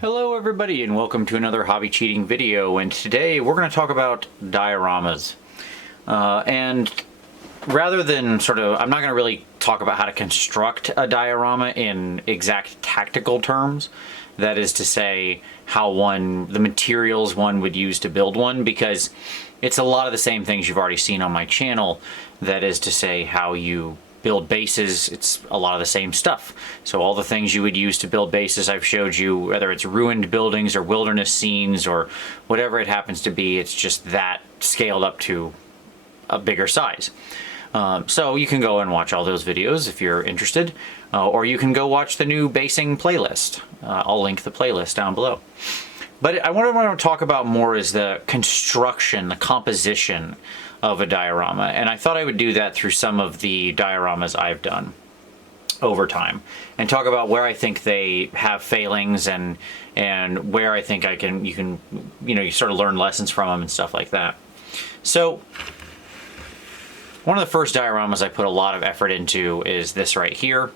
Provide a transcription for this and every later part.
Hello everybody and welcome to another hobby cheating video, and today we're going to talk about dioramas. And rather than I'm not going to really talk about how to construct a diorama in exact tactical terms. That is to say, the materials one would use to build one, because it's a lot of the same things you've already seen on my channel. That is to say, how you build bases, it's a lot of the same stuff. So all the things you would use to build bases I've showed you, whether it's ruined buildings or wilderness scenes or whatever it happens to be, it's just that scaled up to a bigger size. So you can go and watch all those videos if you're interested, or you can go watch the new basing playlist. I'll link the playlist down below. But what I want to talk about more is the construction, the composition of a diorama, and I thought I would do that through some of the dioramas I've done over time, and talk about where I think they have failings and where I think you sort of learn lessons from them and stuff like that. So one of the first dioramas I put a lot of effort into is this right here,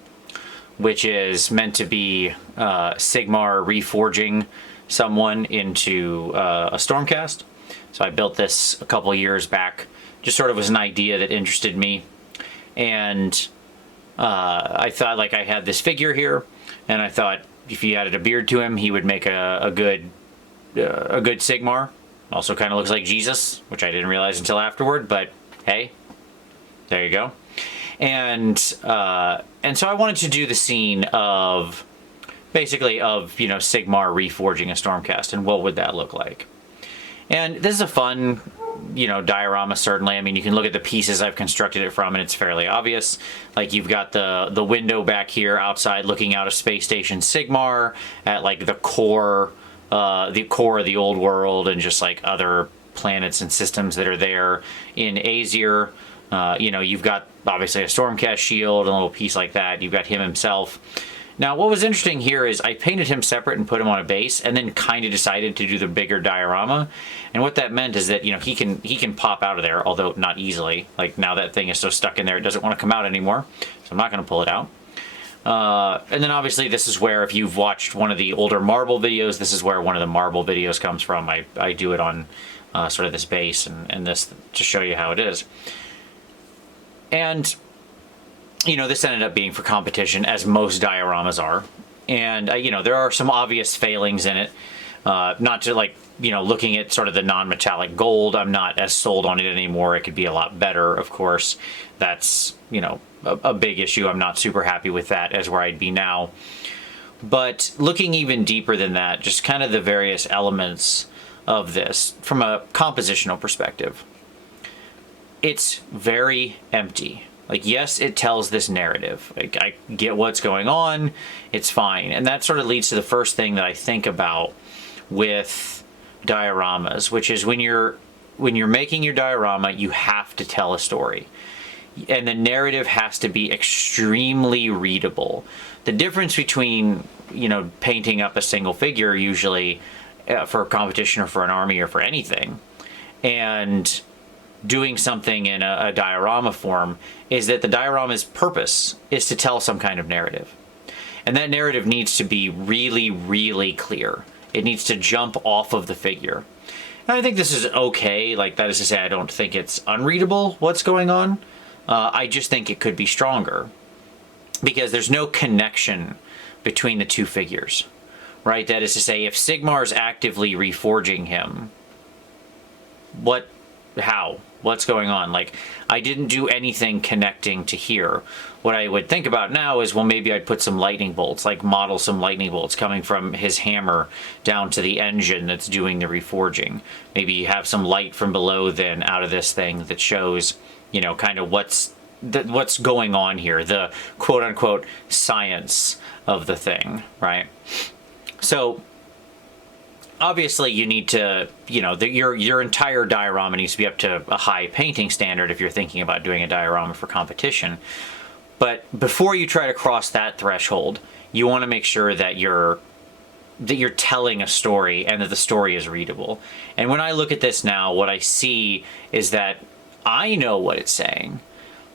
which is meant to be Sigmar reforging someone into a Stormcast. So I built this a couple years back, just sort of was an idea that interested me. And I thought, like, I had this figure here, and I thought if he added a beard to him, he would make a good Sigmar. Also kind of looks like Jesus, which I didn't realize until afterward, but hey, there you go. And so I wanted to do the scene of, basically, Sigmar reforging a Stormcast, and what would that look like. And this is a fun, diorama, certainly. I mean, you can look at the pieces I've constructed it from, and it's fairly obvious. Like, you've got the window back here outside looking out of Space Station Sigmar at, like, the core of the old world, and just, like, other planets and systems that are there in Aesir. You've got, obviously, a Stormcast shield, a little piece like that. You've got him himself. Now, what was interesting here is I painted him separate and put him on a base, and then kind of decided to do the bigger diorama. And what that meant is that, he can pop out of there, although not easily. Like, now that thing is so stuck in there, it doesn't want to come out anymore. So I'm not going to pull it out. And then obviously this is where, if you've watched one of the older marble videos, this is where one of the marble videos comes from. I do it on sort of this base and this to show you how it is. And this ended up being for competition, as most dioramas are. And, there are some obvious failings in it. Not to, looking at sort of the non-metallic gold, I'm not as sold on it anymore. It could be a lot better, of course. That's, a big issue. I'm not super happy with that as where I'd be now. But looking even deeper than that, just kind of the various elements of this from a compositional perspective, it's very empty. Like, yes, it tells this narrative. Like, I get what's going on. It's fine. And that sort of leads to the first thing that I think about with dioramas, which is when you're making your diorama, you have to tell a story. And the narrative has to be extremely readable. The difference between, painting up a single figure, usually for a competition or for an army or for anything, and doing something in a diorama form, is that the diorama's purpose is to tell some kind of narrative. And that narrative needs to be really, really clear. It needs to jump off of the figure. And I think this is okay. Like, that is to say, I don't think it's unreadable what's going on. I just think it could be stronger, because there's no connection between the two figures, right? That is to say, if Sigmar's actively reforging him, how? What's going on? Like, I didn't do anything connecting to here. What I would think about now is, well, maybe I'd put some lightning bolts, like model some lightning bolts coming from his hammer down to the engine that's doing the reforging. Maybe you have some light from below then out of this thing that shows, kind of what's going on here, the quote-unquote science of the thing, right? So obviously you need to, your entire diorama needs to be up to a high painting standard if you're thinking about doing a diorama for competition. But before you try to cross that threshold, you want to make sure that you're telling a story and that the story is readable. And when I look at this now, what I see is that I know what it's saying,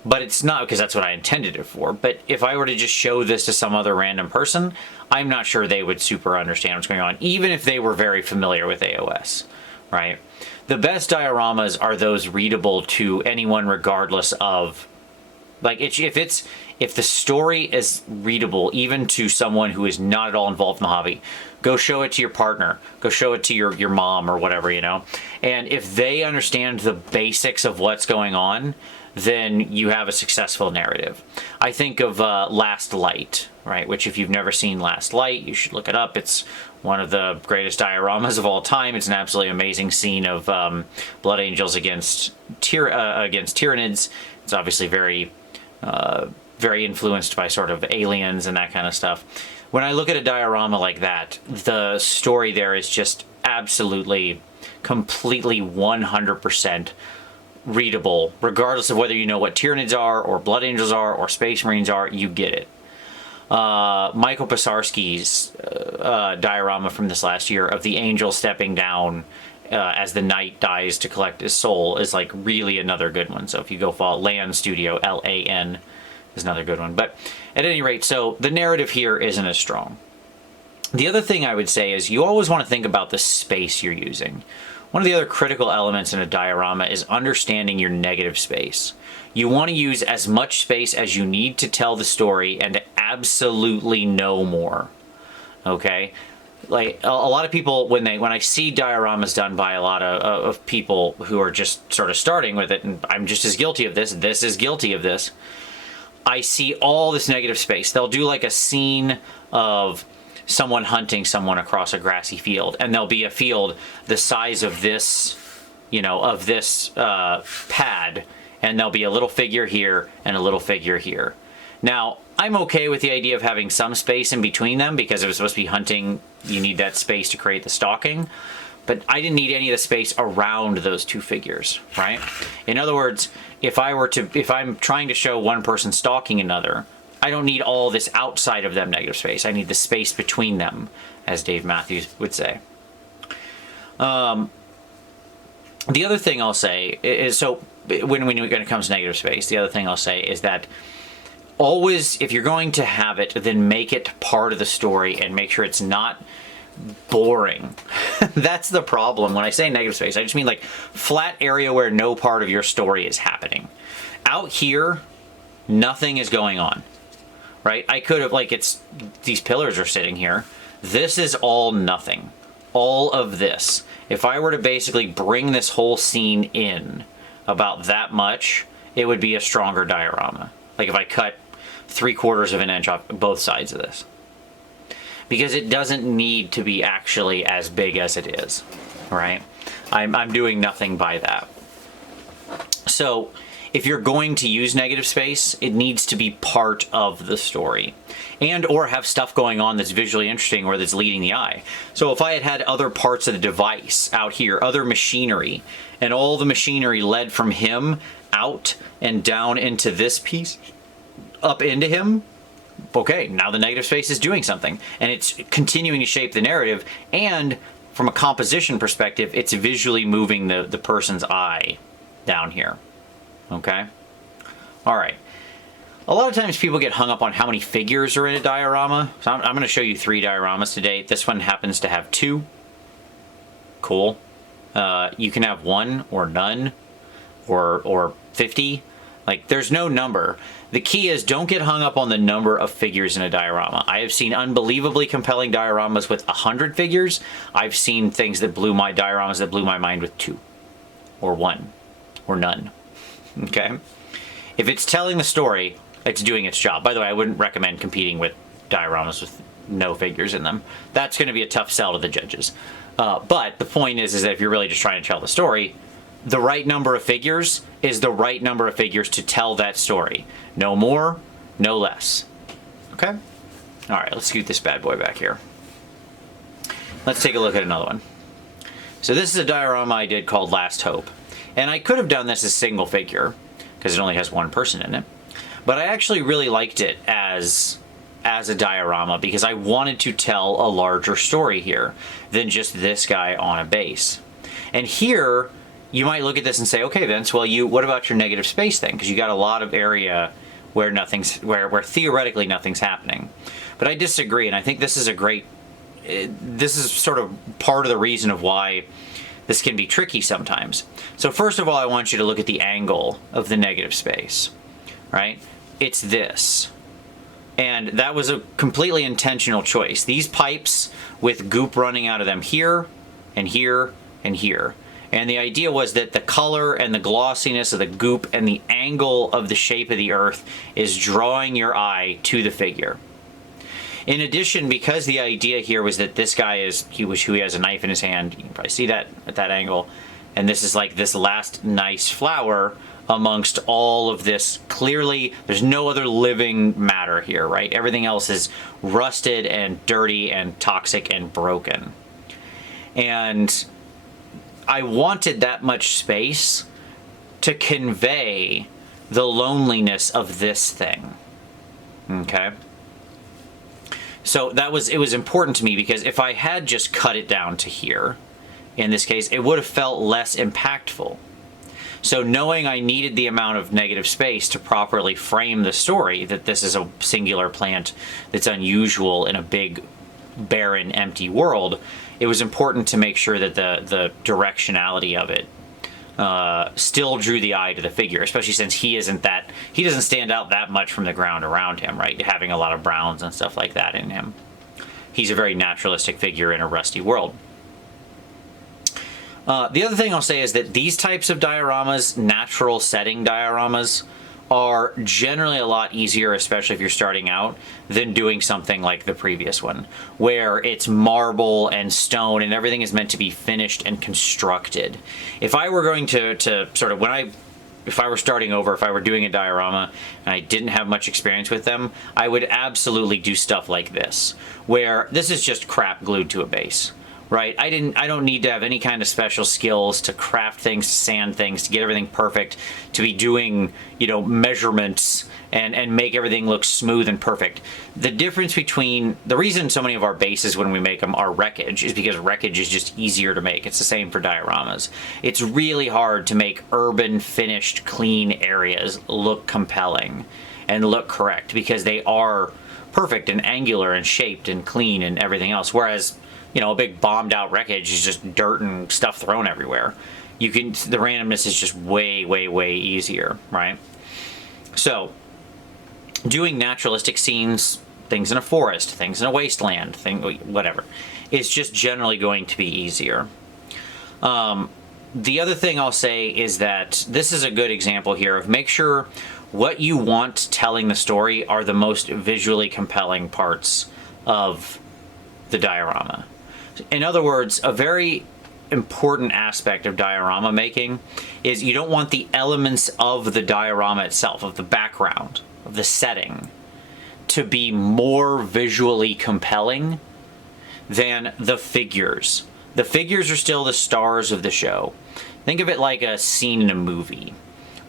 but it's not, because that's what I intended it for. But if I were to just show this to some other random person, I'm not sure they would super understand what's going on, even if they were very familiar with AOS, right? The best dioramas are those readable to anyone regardless of, like, if the story is readable even to someone who is not at all involved in the hobby, go show it to your partner, go show it to your mom or whatever, you know? And if they understand the basics of what's going on, then you have a successful narrative. I think of Last Light, right? Which, if you've never seen Last Light, you should look it up. It's one of the greatest dioramas of all time. It's an absolutely amazing scene of Blood Angels against Tyranids. It's obviously very influenced by sort of aliens and that kind of stuff. When I look at a diorama like that, the story there is just absolutely, completely 100% readable, regardless of whether you know what Tyranids are, or Blood Angels are, or Space Marines are. You get it. Michael Pisarski's diorama from this last year of the angel stepping down as the knight dies to collect his soul is like really another good one. So if you go follow Lan Studio, Lan is another good one. But at any rate, so the narrative here isn't as strong. The other thing I would say is you always want to think about the space you're using. One of the other critical elements in a diorama is understanding your negative space. You want to use as much space as you need to tell the story and absolutely no more. Okay? Like, a lot of people, when I see dioramas done by a lot of people who are just sort of starting with it, and I'm just as guilty of this, this is guilty of this, I see all this negative space. They'll do like a scene of someone hunting someone across a grassy field, and there'll be a field the size of this, you know, of this pad, and there'll be a little figure here and a little figure here. Now, I'm okay with the idea of having some space in between them, because if it's supposed to be hunting, you need that space to create the stalking, but I didn't need any of the space around those two figures, right? In other words, if I'm trying to show one person stalking another, I don't need all this outside of them negative space. I need the space between them, as Dave Matthews would say. The other thing I'll say is, so when it comes to negative space, the other thing I'll say is that always, if you're going to have it, then make it part of the story and make sure it's not boring. That's the problem. When I say negative space, I just mean like flat area where no part of your story is happening. Out here, nothing is going on. Right? I could have, like, these pillars are sitting here. This is all nothing. All of this. If I were to basically bring this whole scene in about that much, it would be a stronger diorama. Like if I cut 3/4 of an inch off both sides of this. Because it doesn't need to be actually as big as it is. Right? I'm doing nothing by that. So, if you're going to use negative space, it needs to be part of the story, and or have stuff going on that's visually interesting or that's leading the eye. So if I had other parts of the device out here, other machinery, and all the machinery led from him out and down into this piece, up into him, okay, now the negative space is doing something, and it's continuing to shape the narrative, and from a composition perspective, it's visually moving the person's eye down here. Okay? Alright. A lot of times people get hung up on how many figures are in a diorama. So I'm going to show you 3 dioramas today. This one happens to have 2. Cool. You can have 1 or none or 50. Like, there's no number. The key is don't get hung up on the number of figures in a diorama. I have seen unbelievably compelling dioramas with 100 figures. I've seen things that blew my dioramas that blew my mind with 2 or 1 or none. Okay? If it's telling the story, it's doing its job. By the way, I wouldn't recommend competing with dioramas with no figures in them. That's going to be a tough sell to the judges. But the point is that if you're really just trying to tell the story, the right number of figures is the right number of figures to tell that story. No more, no less. Okay? Alright, let's scoot this bad boy back here. Let's take a look at another one. So this is a diorama I did called Last Hope. And I could have done this as single figure, because it only has one person in it. But I actually really liked it as a diorama, because I wanted to tell a larger story here than just this guy on a base. And here, you might look at this and say, okay, Vince, well, what about your negative space thing? Because you got a lot of area where where theoretically nothing's happening. But I disagree, and I think this is this is sort of part of the reason of why this can be tricky sometimes. So first of all, I want you to look at the angle of the negative space, right? It's this. And that was a completely intentional choice. These pipes with goop running out of them here and here and here. And the idea was that the color and the glossiness of the goop and the angle of the shape of the earth is drawing your eye to the figure. In addition, because the idea here was that this guy he has a knife in his hand, you can probably see that at that angle, and this is like this last nice flower amongst all of this. Clearly, there's no other living matter here, right? Everything else is rusted and dirty and toxic and broken. And I wanted that much space to convey the loneliness of this thing. Okay? So it was important to me, because if I had just cut it down to here, in this case, it would have felt less impactful. So knowing I needed the amount of negative space to properly frame the story, that this is a singular plant that's unusual in a big, barren, empty world, it was important to make sure that the directionality of it still drew the eye to the figure, especially since he doesn't stand out that much from the ground around him, right? Having a lot of browns and stuff like that in him. He's a very naturalistic figure in a rusty world. The other thing I'll say is that these types of dioramas, natural setting dioramas, are generally a lot easier, especially if you're starting out, than doing something like the previous one, where it's marble and stone and everything is meant to be finished and constructed. If I were going to sort of, if I were starting over, if I were doing a diorama and I didn't have much experience with them, I would absolutely do stuff like this, where this is just crap glued to a base. Right? I don't need to have any kind of special skills to craft things, to sand things, to get everything perfect, to be doing, measurements and make everything look smooth and perfect. The difference between, the reason so many of our bases when we make them are wreckage is because wreckage is just easier to make. It's the same for dioramas. It's really hard to make urban, finished, clean areas look compelling and look correct, because they are perfect and angular and shaped and clean and everything else. Whereas, a big bombed out wreckage is just dirt and stuff thrown everywhere. The randomness is just way, way, way easier, right? So, doing naturalistic scenes, things in a forest, things in a wasteland, whatever, is just generally going to be easier. The other thing I'll say is that this is a good example here of make sure what you want telling the story are the most visually compelling parts of the diorama. In other words, a very important aspect of diorama making is you don't want the elements of the diorama itself, of the background, of the setting, to be more visually compelling than the figures. The figures are still the stars of the show. Think of it like a scene in a movie,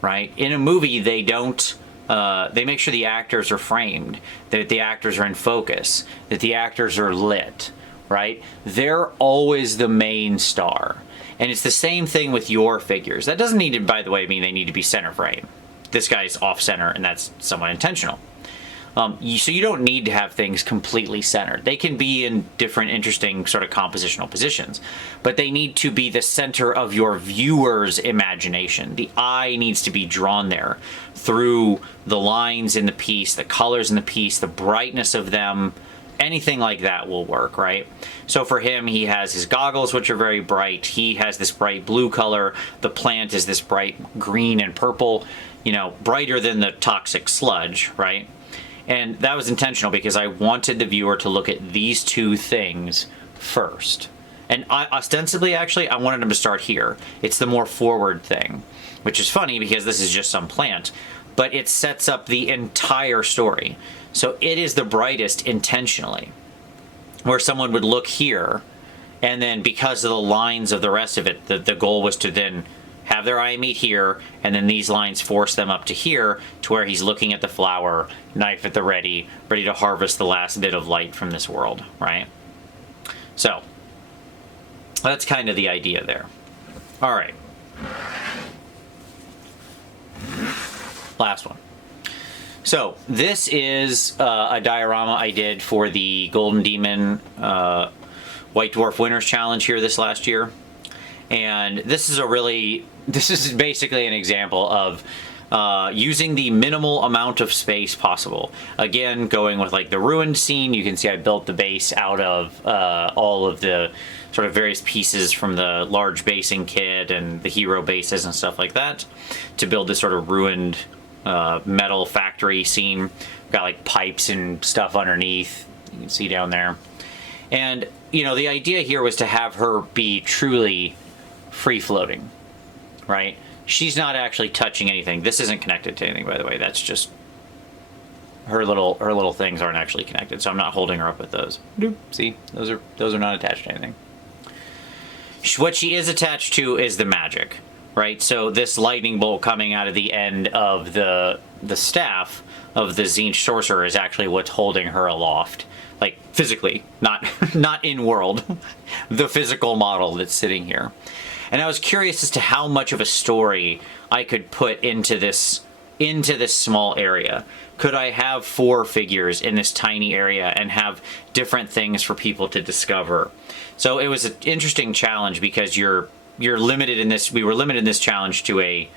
right? In a movie, they make sure the actors are framed, that the actors are in focus, that the actors are lit, right? They're always the main star. And it's the same thing with your figures. That doesn't need to, by the way, mean they need to be center frame. This guy's off center, and that's somewhat intentional. So you don't need to have things completely centered. They can be in different interesting sort of compositional positions, but they need to be the center of your viewer's imagination. The eye needs to be drawn there through the lines in the piece, the colors in the piece, the brightness of them. Anything like that will work, right? So for him, he has his goggles, which are very bright. He has this bright blue color. The plant is this bright green and purple, brighter than the toxic sludge, right? And that was intentional because I wanted the viewer to look at these two things first. And ostensibly, actually, I wanted him to start here. It's the more forward thing, which is funny because this is just some plant, but it sets up the entire story. So it is the brightest intentionally, where someone would look here, and then because of the lines of the rest of it, the goal was to then have their eye meet here, and then these lines force them up to here, to where he's looking at the flower, knife at the ready to harvest the last bit of light from this world, right? So, that's kind of the idea there. All right. Last one. So this is a diorama I did for the Golden Demon White Dwarf Winners Challenge here this last year. And this is basically an example of using the minimal amount of space possible. Again, going with like the ruined scene, you can see I built the base out of all of the sort of various pieces from the large basing kit and the hero bases and stuff like that to build this sort of ruined metal factory scene. Got like pipes and stuff underneath, you can see down there. And, you know, the idea here was to have her be truly free-floating, right? She's not actually touching anything. This isn't connected to anything, by the way. That's just her little things aren't actually connected, so I'm not holding her up with those. See, those are not attached to anything. What she is attached to is the magic, right? So this lightning bolt coming out of the end of the staff of the Tzeentch sorcerer is actually what's holding her aloft, like physically, not in world, the physical model that's sitting here. And I was curious as to how much of a story I could put into this small area. Could I have 4 figures in this tiny area and have different things for people to discover? So it was an interesting challenge because you're limited in this. We were limited in this challenge to a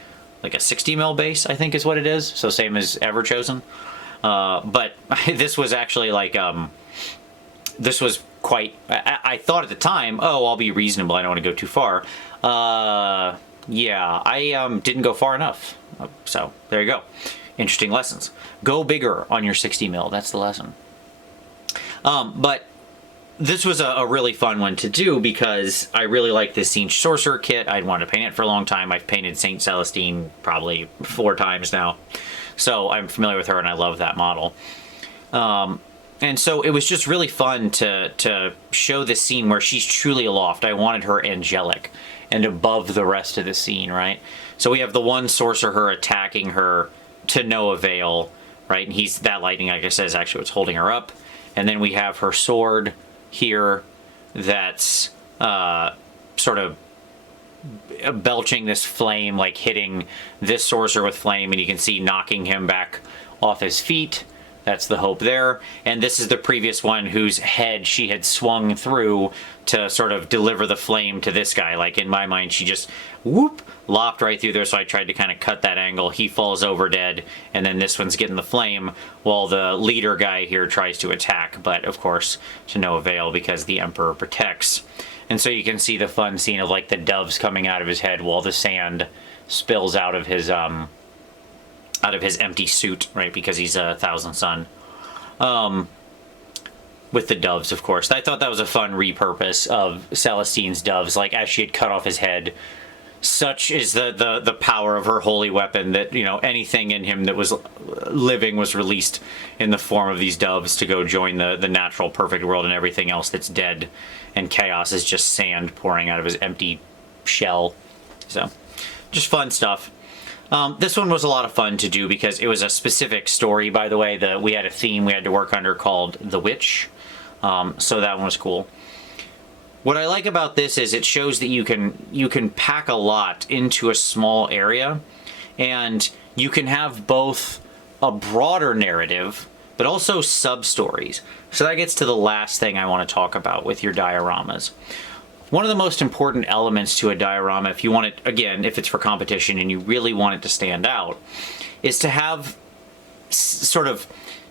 60 mil base, I think is what it is. So same as Everchosen. But this was actually like this was quite. I thought at the time, oh, I'll be reasonable. I don't want to go too far. Yeah, I didn't go far enough. So there you go. Interesting lessons. Go bigger on your 60 mil. That's the lesson. But this was a really fun one to do because I really like this Tzeentch Sorcerer kit. I'd wanted to paint it for a long time. I've painted Saint Celestine probably 4 times now. So I'm familiar with her and I love that model. And so it was just really fun to show this scene where she's truly aloft. I wanted her angelic and above the rest of the scene, right? So we have the one sorcerer attacking her to no avail, right? And that lightning, like I said, is actually what's holding her up. And then we have her sword here that's sort of belching this flame, like hitting this sorcerer with flame, and you can see knocking him back off his feet. That's the hope there. And this is the previous one whose head she had swung through to sort of deliver the flame to this guy. Like in my mind, she just whoop, lopped right through there. So I tried to kind of cut that angle. He falls over dead. And then this one's getting the flame while the leader guy here tries to attack. But of course, to no avail because the Emperor protects. And so you can see the fun scene of like the doves coming out of his head while the sand spills out of his empty suit, right? Because he's a Thousand Sun. With the doves, of course. I thought that was a fun repurpose of Celestine's doves, like as she had cut off his head. Such is the power of her holy weapon that, you know, anything in him that was living was released in the form of these doves to go join the natural perfect world, and everything else that's dead and chaos is just sand pouring out of his empty shell. So, just fun stuff. This one was a lot of fun to do because it was a specific story, by the way. We had a theme we had to work under called The Witch. So that one was cool. What I like about this is it shows that you can pack a lot into a small area, and you can have both a broader narrative, but also sub-stories. So that gets to the last thing I want to talk about with your dioramas. One of the most important elements to a diorama, if you want it, again, if it's for competition and you really want it to stand out, is to have sort of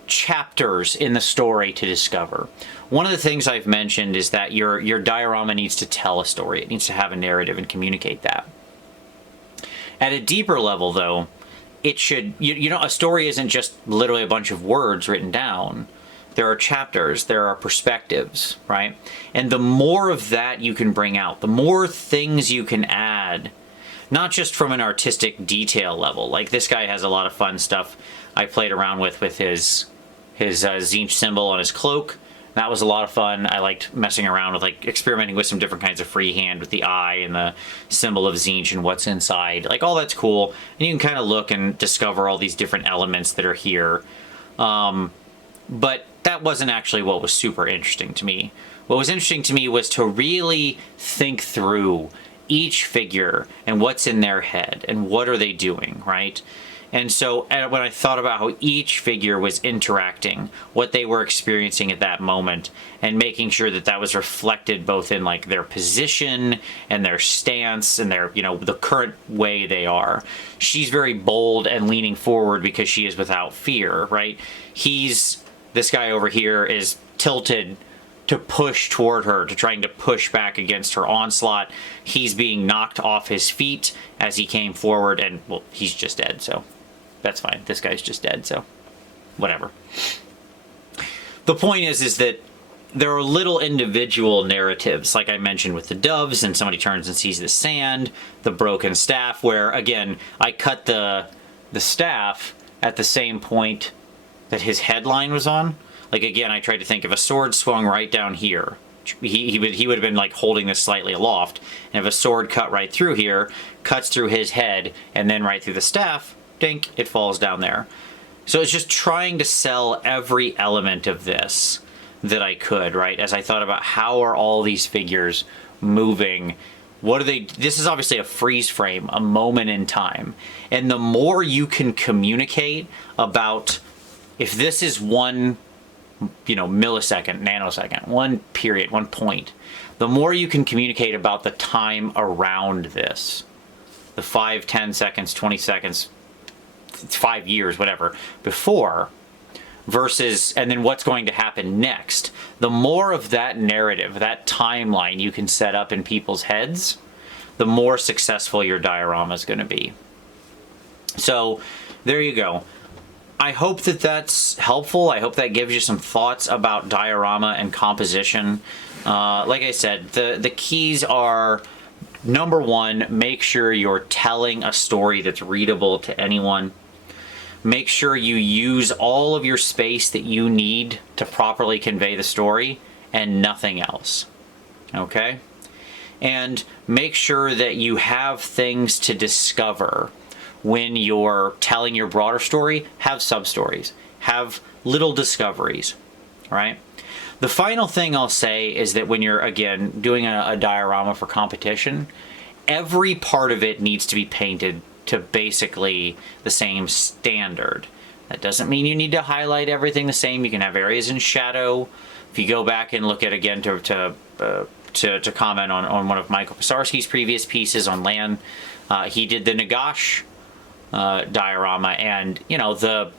chapters in the story to discover. One of the things I've mentioned is that your diorama needs to tell a story. It needs to have a narrative and communicate that. At a deeper level, though, it should, a story isn't just literally a bunch of words written down. There are chapters, there are perspectives, right? And the more of that you can bring out, the more things you can add, not just from an artistic detail level. Like this guy has a lot of fun stuff I played around with his Tzeentch symbol on his cloak. That was a lot of fun. I liked messing around with, like, experimenting with some different kinds of freehand with the eye and the symbol of Tzeentch and what's inside. Like, all that's cool. And you can kind of look and discover all these different elements that are here. But that wasn't actually what was super interesting to me. What was interesting to me was to really think through each figure and what's in their head and what are they doing, right? And so when I thought about how each figure was interacting, what they were experiencing at that moment, and making sure that that was reflected both in like their position and their stance and their, you know, the current way they are. She's very bold and leaning forward because she is without fear, right? This guy over here is tilted to push toward her, to trying to push back against her onslaught. He's being knocked off his feet as he came forward, and, well, he's just dead, so that's fine. This guy's just dead, so whatever. The point is that there are little individual narratives, like I mentioned with the doves, and somebody turns and sees the sand, the broken staff, where, again, I cut the staff at the same point that his headline was on. Like, again, I tried to think if a sword swung right down here, he would have been like holding this slightly aloft, and if a sword cut right through here, cuts through his head, and then right through the staff, dink, it falls down there. So it's just trying to sell every element of this that I could, right? As I thought about how are all these figures moving, what are they, this is obviously a freeze frame, a moment in time. And the more you can communicate about, if this is one, you know, millisecond, nanosecond, one period, one point, the more you can communicate about the time around this, the 5, 10 seconds, 20 seconds, 5 years, whatever, before, versus, and then what's going to happen next, the more of that narrative, that timeline you can set up in people's heads, the more successful your diorama is going to be. So there you go. I hope that that's helpful. I hope that gives you some thoughts about diorama and composition. Like I said, the keys are, number one, make sure you're telling a story that's readable to anyone. Make sure you use all of your space that you need to properly convey the story and nothing else. Okay? And make sure that you have things to discover when you're telling your broader story. Have sub-stories. Have little discoveries. Right? The final thing I'll say is that when you're, again, doing a diorama for competition, every part of it needs to be painted to basically the same standard. That doesn't mean you need to highlight everything the same. You can have areas in shadow. If you go back and look at, again, to comment on one of Michael Pisarski's previous pieces on land, he did the Nagash diorama, and, you know, the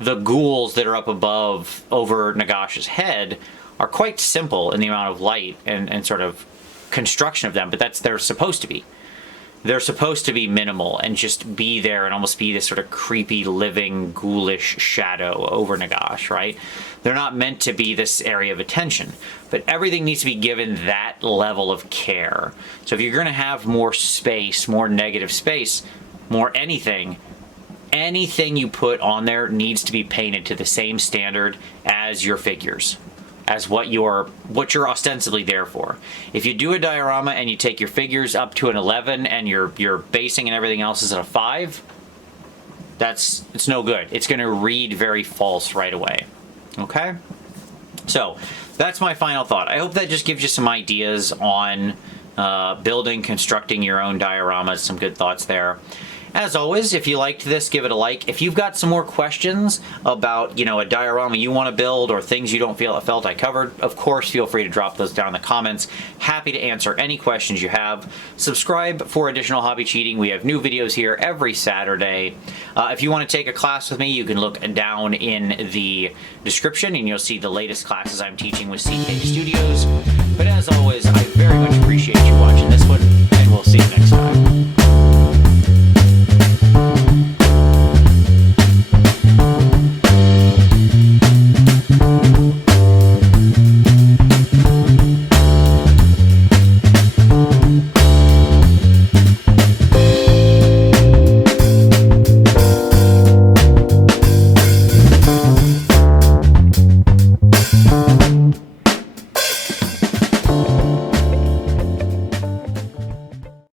ghouls that are up above over Nagash's head are quite simple in the amount of light and sort of construction of them, but they're supposed to be. They're supposed to be minimal and just be there and almost be this sort of creepy, living, ghoulish shadow over Nagash, right? They're not meant to be this area of attention, but everything needs to be given that level of care. So if you're going to have more space, more negative space, more anything you put on there needs to be painted to the same standard as your figures, as what you're ostensibly there for. If you do a diorama and you take your figures up to an 11 and your basing and everything else is at a 5, it's no good. It's going to read very false right away. Okay? So that's my final thought. I hope that just gives you some ideas on building, constructing your own dioramas, some good thoughts there. As always, if you liked this, give it a like. If you've got some more questions about, you know, a diorama you want to build or things you don't felt I covered, of course, feel free to drop those down in the comments. Happy to answer any questions you have. Subscribe for additional hobby cheating. We have new videos here every Saturday. If you want to take a class with me, you can look down in the description and you'll see the latest classes I'm teaching with CK Studios. But as always,